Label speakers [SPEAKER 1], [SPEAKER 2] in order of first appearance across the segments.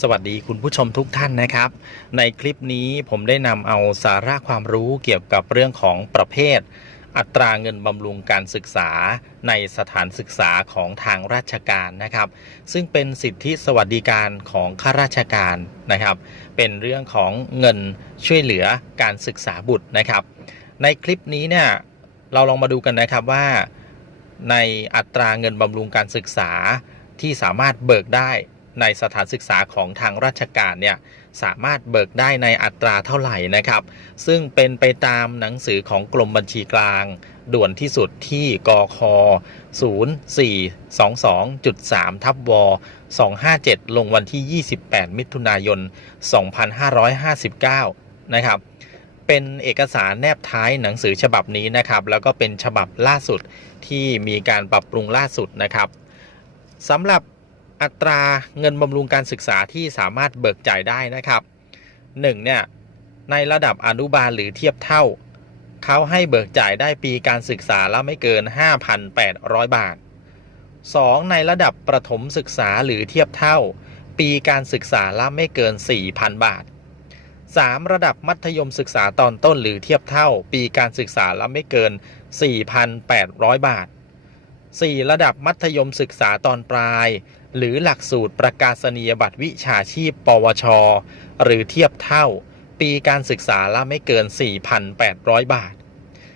[SPEAKER 1] สวัสดีคุณผู้ชมทุกท่านนะครับ ในคลิปนี้ผมได้นำเอาสาระความรู้เกี่ยวกับเรื่องของประเภท อัตราเงินบำรุงการศึกษาในสถานศึกษาของทางราชการนะครับ ซึ่งเป็นสิทธิสวัสดิการของข้าราชการนะครับ เป็นเรื่องของเงินช่วยเหลือการศึกษาบุตรนะครับ ในคลิปนี้เนี่ยเราลองมาดูกันนะครับว่า ในอัตราเงินบำรุงการศึกษาที่สามารถเบิกได้ ในสถานศึกษาของทางราชการเนี่ยสามารถเบิกได้ในอัตราเท่าไหร่นะครับ ซึ่งเป็นไปตามหนังสือของกรมบัญชีกลาง ด่วนที่สุดที่กค0422.3ทับว257 ลงวันที่ 28 มิถุนายน 2559 นะครับ เป็นเอกสารแนบท้ายหนังสือฉบับนี้นะครับ แล้วก็เป็นฉบับล่าสุดที่มีการปรับปรุงล่าสุดนะครับสำหรับ อัตราเงินบำรุงการศึกษาที่สามารถเบิกจ่ายได้นะครับ 1 เนี่ยในระดับอนุบาลหรือเทียบเท่า เขาให้เบิกจ่ายได้ปีการศึกษาละไม่เกิน 5,800 บาท 2. ในระดับประถมศึกษาหรือเทียบเท่า ปีการศึกษาละไม่เกิน 4,000 บาท 3. ระดับมัธยมศึกษาตอนต้นหรือเทียบเท่า ปีการศึกษาละไม่เกิน 4,800 บาท 4. ระดับมัธยมศึกษาตอนปลาย หรือหลักสูตรประกาศนียบัตรวิชาชีพ ปวช หรือเทียบเท่า ปีการศึกษาละไม่เกิน 4,800 บาท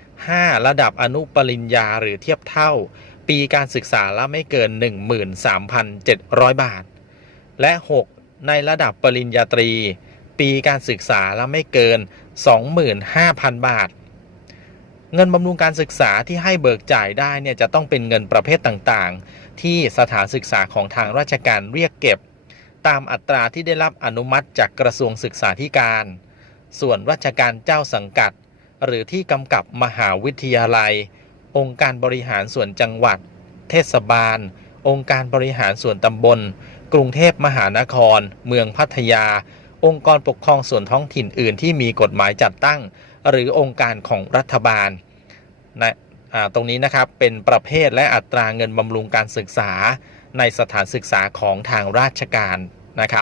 [SPEAKER 1] 5. ระดับอนุปริญญาหรือเทียบเท่า ปีการศึกษาละไม่เกิน 13,700 บาท และ 6. ในระดับปริญญาตรี ปีการศึกษาละไม่เกิน 25,000 บาท เงินบำรุงการศึกษาที่ให้เบิกจ่ายได้เนี่ยจะต้องเป็นเงินประเภทต่างๆ ที่สถานศึกษาของทางราชการเรียกเก็บ ตามอัตราที่ได้รับอนุมัติจากกระทรวงศึกษาธิการ ส่วนราชการเจ้าสังกัด หรือที่กำกับมหาวิทยาลัย องค์การบริหารส่วนจังหวัด เทศบาล องค์การบริหารส่วนตำบล กรุงเทพมหานคร เมืองพัทยา องค์กรปกครองส่วนท้องถิ่นอื่นที่มีกฎหมายจัดตั้ง หรือองค์การของรัฐบาลนะตรงนี้นะครับเป็นประเภทและอัตราเงินบำรุงการศึกษาในสถานศึกษาของทางราชการนะครับ